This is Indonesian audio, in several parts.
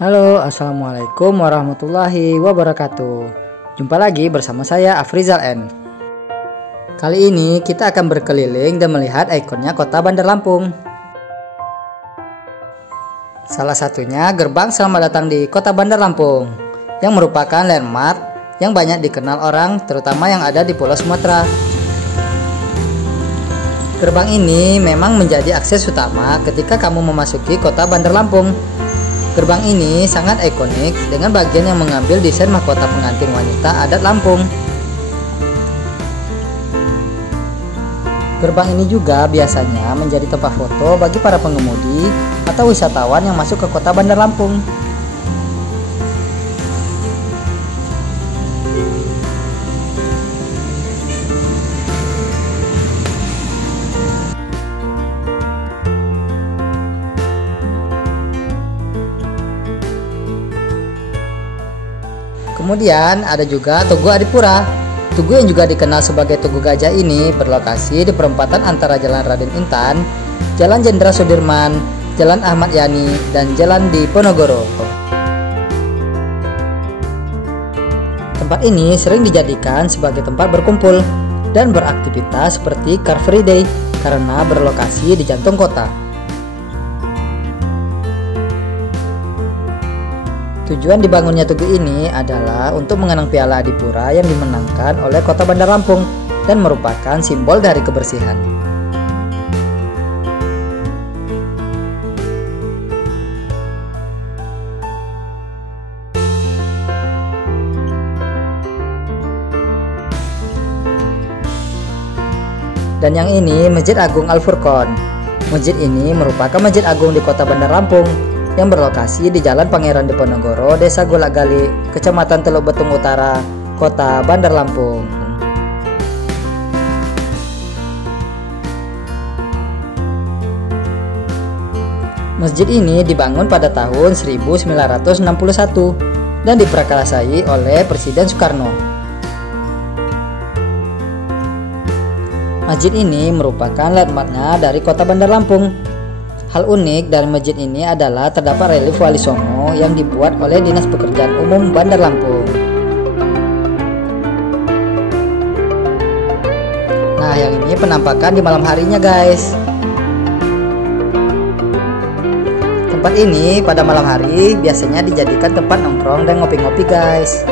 Halo, assalamualaikum warahmatullahi wabarakatuh. Jumpa lagi bersama saya Afrizal N. Kali ini kita akan berkeliling dan melihat ikonnya kota Bandar Lampung. Salah satunya gerbang selamat datang di kota Bandar Lampung, yang merupakan landmark yang banyak dikenal orang, terutama yang ada di Pulau Sumatera. Gerbang ini memang menjadi akses utama ketika kamu memasuki kota Bandar Lampung. Gerbang ini sangat ikonik dengan bagian yang mengambil desain mahkota pengantin wanita adat Lampung. Gerbang ini juga biasanya menjadi tempat foto bagi para pengemudi atau wisatawan yang masuk ke kota Bandar Lampung. Kemudian ada juga Tugu Adipura. Tugu yang juga dikenal sebagai Tugu Gajah ini berlokasi di perempatan antara Jalan Raden Intan, Jalan Jenderal Sudirman, Jalan Ahmad Yani, dan Jalan Diponegoro. Tempat ini sering dijadikan sebagai tempat berkumpul dan beraktivitas seperti Car Free Day karena berlokasi di jantung kota. Tujuan dibangunnya tugu ini adalah untuk mengenang Piala Adipura yang dimenangkan oleh kota Bandar Lampung dan merupakan simbol dari kebersihan. Dan yang ini Masjid Agung Al Furqon. Masjid ini merupakan masjid agung di kota Bandar Lampung yang berlokasi di Jalan Pangeran Diponegoro, Desa Golak-Gali, Kecamatan Teluk Betung Utara, Kota Bandar Lampung. Masjid ini dibangun pada tahun 1961 dan diprakarsai oleh Presiden Soekarno. Masjid ini merupakan landmarknya dari kota Bandar Lampung. Hal unik dari masjid ini adalah terdapat relief Wali Songo yang dibuat oleh Dinas Pekerjaan Umum Bandar Lampung. Nah, yang ini penampakan di malam harinya, guys. Tempat ini pada malam hari biasanya dijadikan tempat nongkrong dan ngopi-ngopi, guys.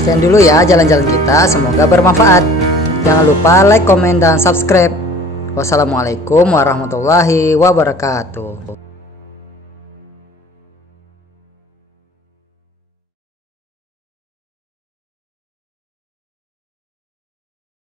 Sekian dulu ya jalan-jalan kita, semoga bermanfaat. Jangan lupa like, komen, dan subscribe. Wassalamualaikum warahmatullahi wabarakatuh.